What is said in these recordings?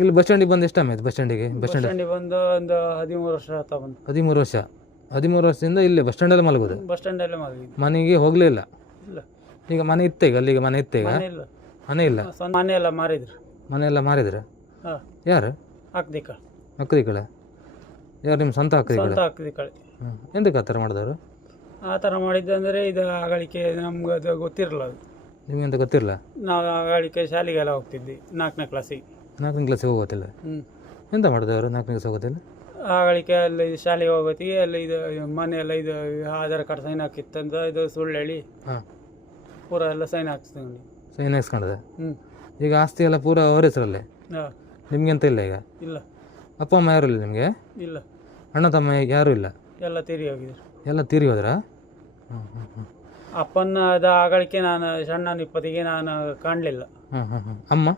ಇಲ್ಲಿ ಬಸ್ ಸ್ಟ್ಯಾಂಡಿಗೆ ಬಂದು ಎಷ್ಟು ಆಮೇಲೆ ಬಸ್ ಸ್ಟ್ಯಾಂಡಿಗೆ ಬಸ್ ಸ್ಟ್ಯಾಂಡಿಗೆ ಬಂದು ಒಂದು 13 ವರ್ಷ ಆತ ಬಂದು. 13 ವರ್ಷ. 13 ವರ್ಷದಿಂದ ಇಲ್ಲೇ ಬಸ್ ಸ್ಟ್ಯಾಂಡಲ್ಲಿ ಮಲಗೋದು. ಬಸ್ ಸ್ಟ್ಯಾಂಡಲ್ಲೇ ಮಲಗಿದ್ದು. ಮನೆಗೆ ಹೋಗಲೇ ಇಲ್ಲ. ಇಲ್ಲ. ಈಗ ಮನೆ ಇತ್ತ ಈಗ ಅಲ್ಲಿಗೆ ಮನೆ ಇತ್ತ ಈಗ ಮನೆ ಇಲ್ಲ. ಮನೆ ಇಲ್ಲ. ಮನೆ ಎಲ್ಲ ಮಾರಿದ್ರು. ಮನೆ ಎಲ್ಲ ಮಾರಿದ್ರ? ಹಾಂ. ಯಾರು? ಹಾಕ್ದಿಕ್ಕ. ಅಕ್ಕದಿ ಕಡೆ ಯಾರು ನಿಮ್ಮ ಸ್ವಂತ ಅಕ್ಕದಿ ಕಡೆ? ಸ್ವಂತ ಹಾಕ್ದಿ ಕಳೆ. ಎಂತಕ್ಕೆ ಆ ಥರ ಮಾಡಿದವರು? ಆ ಥರ ಮಾಡಿದ್ದಂದರೆ ಇದು ಆಗಳಿಕೆ ನಮ್ಗೆ ಅದು ಗೊತ್ತಿರಲ್ಲ. ಅದು ನಿಮಗೆ ಅಂತ ಗೊತ್ತಿರಲ್ಲ? ನಾವು ಆಗಳಿಕೆ ಶಾಲೆಗೆಲ್ಲ ಹೋಗ್ತಿದ್ವಿ 4ನೇ ಕ್ಲಾಸಿಗೆ. 4ನೇ ಕ್ಲಾಸಿಗೆ ಹೋಗೋತಿಲ್ಲ? ಎಂತ ಮಾಡಿದವರು 4ನೇ ಕ್ಲಾಸ್ ಹೋಗೋತಿಲ್ಲ? ಆಗಳಿಕೆ ಅಲ್ಲಿ ಶಾಲೆಗೆ ಹೋಗೋತ್ತಿಗೆ ಅಲ್ಲಿ ಇದು ಮನೆಯೆಲ್ಲ ಇದು ಆಧಾರ್ ಕಾರ್ಡ್ ಸೈನ್ ಹಾಕಿತ್ತಂತ ಇದು ಸುಳ್ಳು ಹೇಳಿ ಪೂರ ಎಲ್ಲ ಸೈನ್ ಹಾಕ್ಸ್ತೀವಿ. ಸೈನ್ ಹಾಕ್ಸ್ಕೊಂಡದ? ಈಗ ಆಸ್ತಿ ಎಲ್ಲ ಪೂರ ಅವ್ರ ಹೆಸರಲ್ಲೇ? ಹಾಂ. ನಿಮ್ಗೆ ಅಂತ ಇಲ್ಲ ಈಗ? ಇಲ್ಲ. ಅಪ್ಪ ಅಮ್ಮ ಯಾರು ಇಲ್ಲ ನಿಮಗೆ? ಇಲ್ಲ. ಅಣ್ಣ ತಮ್ಮ ಯಾರೂ ಇಲ್ಲ? ಎಲ್ಲ ತೀರಿ ಹೋಗಿದ್ರು. ಎಲ್ಲ ತೀರಿ ಹೋದ್ರಾ? ಅಪ್ಪನ ಅದು ಆಗಳಿಕೆ ನಾನು ಸಣ್ಣ ನಿಪ್ಪತ್ತಿಗೆ ನಾನು ಕಾಣಲಿಲ್ಲ. ಅಮ್ಮ?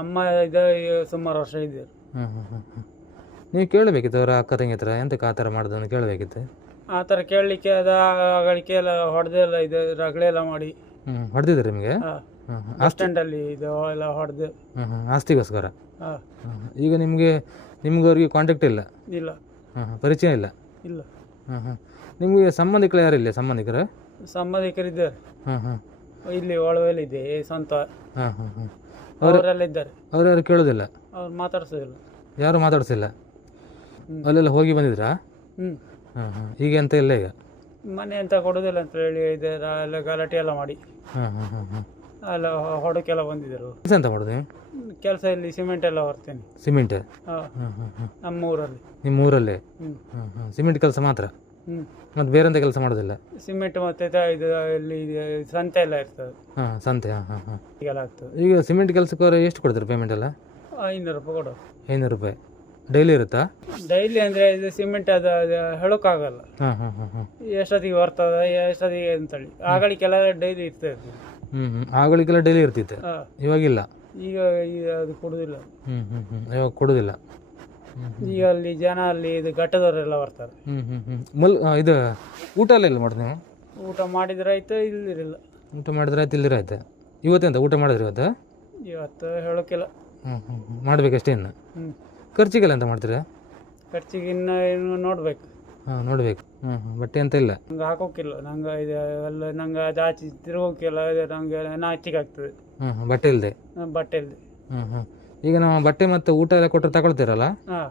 ಅಮ್ಮ ಇದು ಸುಮಾರು ವರ್ಷ ಇದ್ದರು. ನೀವು ಕೇಳಬೇಕಿತ್ತು ಅವರ ಅಕ್ಕ ತಂಗಿ ಹತ್ರ ಎಂತಕ್ಕೆ ಆ ಥರ ಮಾಡ್ದನ್ನು ಕೇಳಬೇಕಿತ್ತು. ಆ ಥರ ಕೇಳಲಿಕ್ಕೆ ಅದು ಆಗಳಿಕೆ ಎಲ್ಲ ಹೊಡೆದೆಲ್ಲ ಇದು ರಗಳೆ ಎಲ್ಲ ಮಾಡಿ ಹೊಡೆದಿದ್ರು ನಿಮಗೆ? ಬಸ್ ಸ್ಟ್ಯಾಂಡಲ್ಲಿ ಇದು ಎಲ್ಲ ಹೊಡೆದು ಆಸ್ತಿಗೋಸ್ಕರ? ಹಾಂ. ಈಗ ನಿಮಗೆ ಅವ್ರಿಗೆ ಕಾಂಟ್ಯಾಕ್ಟ್ ಇಲ್ಲ? ಇಲ್ಲ. ಪರಿಚಯ ಇಲ್ಲ? ಇಲ್ಲ. ನಿಮಗೆ ಸಂಬಂಧಿಕರು ಯಾರಿಲ್ಲ? ಸಂಬಂಧಿಕರಿದ್ದಾರೆ. ಇಲ್ಲಿ ಒಳವೆಲ್ಲಿದೆ ಸ್ವಂತ ಅವರೆಲ್ಲ ಇದ್ದಾರೆ. ಅವ್ರು ಯಾರು ಕೇಳೋದಿಲ್ಲ? ಅವ್ರು ಮಾತಾಡ್ಸೋದಿಲ್ಲ. ಯಾರು ಮಾತಾಡ್ಸಿಲ್ಲ? ಅಲ್ಲೆಲ್ಲ ಹೋಗಿ ಬಂದಿದ್ರಾ? ಈಗ ಎಂತ ಇಲ್ಲ ಈಗ? ಮನೆ ಅಂತ ಕೊಡೋದಿಲ್ಲ ಅಂತ ಹೇಳಿ ಎಲ್ಲ ಗಲಾಟೆ ಎಲ್ಲ ಮಾಡಿ ಅಲ್ಲ ಹೊಡಕ್ಕೆಲ್ಲ ಬಂದಿದ್ದರು. ಕೆಲಸ ಎಂತ ಮಾಡೋದು ನೀವು? ಕೆಲಸ ಇಲ್ಲಿ ಸಿಮೆಂಟ್ ಎಲ್ಲ ಹೊರ್ತೇನೆ. ಸಿಮೆಂಟ್? ನಮ್ಮ ಊರಲ್ಲಿ. ನಿಮ್ಮ ಊರಲ್ಲಿ ಸಿಮೆಂಟ್ ಕೆಲಸ ಮಾತ್ರ? ಮತ್ತೆ ಬೇರೆಂತ ಕೆಲಸ ಮಾಡೋದಿಲ್ಲ? ಸಿಮೆಂಟ್ ಮತ್ತೆ ಇದು ಇಲ್ಲಿ ಸಂತೆ ಎಲ್ಲ ಇರ್ತದೆ. ಸಂತೆ. ಈಗೆಲ್ಲ ಆಗ್ತದೆ. ಈಗ ಸಿಮೆಂಟ್ ಕೆಲಸಕ್ಕೆ ಎಷ್ಟು ಕೊಡ್ತಾರೆ ಪೇಮೆಂಟ್ ಎಲ್ಲ? 500 ರೂಪಾಯಿ ಕೊಡೋದು. 500 ರೂಪಾಯಿ ಡೈಲಿ ಇರುತ್ತಾ? ಡೈಲಿ ಅಂದರೆ ಇದು ಸಿಮೆಂಟ್ ಅದು ಹೇಳೋಕ್ಕಾಗಲ್ಲ ಎಷ್ಟೊತ್ತಿಗೆ ಬರ್ತದ ಎಷ್ಟೊತ್ತಿಗೆ ಅಂತೇಳಿ. ಆಗಳಿಗೆಲ್ಲ ಡೈಲಿ ಇರ್ತದೆ. ಆಗಳಿಗೆಲ್ಲ ಡೈಲಿ ಇರ್ತಿತ್ತು, ಇವಾಗಿಲ್ಲ. ಈಗ ಅದು ಕೊಡೋದಿಲ್ಲ. ಇವಾಗ ಕೊಡೋದಿಲ್ಲ. ಈಗ ಅಲ್ಲಿ ಜನ ಅಲ್ಲಿ ಇದು ಘಟ್ಟದವರೆಲ್ಲ ಬರ್ತಾರೆ. ಇದು ಊಟ ಎಲ್ಲ ಇಲ್ಲ ಮಾಡಿದೆ ನೀವು? ಊಟ ಮಾಡಿದ್ರೆ ಆಯ್ತು, ಇಲ್ಲಿರಲ್ಲ. ಊಟ ಮಾಡಿದ್ರೆ ಆಯ್ತು, ಇಲ್ಲಿರ ಆಯ್ತು. ಇವತ್ತೆಂತ ಊಟ ಮಾಡಿದ್ರಿ ಇವತ್ತು ಹೇಳೋಕ್ಕಿಲ್ಲ. ಮಾಡ್ಬೇಕಷ್ಟೇ. ಇನ್ನು ಖರ್ಚಿಗೆಲ್ಲ ಎಂತ ಮಾಡ್ತೀರಾ? ಖರ್ಚಿಗೆ ಇನ್ನು ನೋಡ್ಬೇಕು. ನೋಡ್ಬೇಕು. ಬಟ್ಟೆ ಅಂತ ಇಲ್ಲ? ನಂಗೆ ಹಾಕೋಕ್ಕಿಲ್ಲ. ನಂಗೆ ಇದು ಎಲ್ಲ ನಂಗೆ ಅದು ಆಚೆ ತಿರುಗೋಕ್ಕಿಲ್ಲ. ನಂಗೆ ನಾಚಿಕೆ ಆಗ್ತದೆ ಬಟ್ಟೆ ಇಲ್ಲದೆ. ಬಟ್ಟೆ ಇಲ್ಲದೆ. ಈಗ ನಾವು ಬಟ್ಟೆ ಮತ್ತು ಊಟ ಎಲ್ಲ ಕೊಟ್ಟರೆ ತಗೊಳ್ತೀರಲ್ಲ? ಹಾಂ.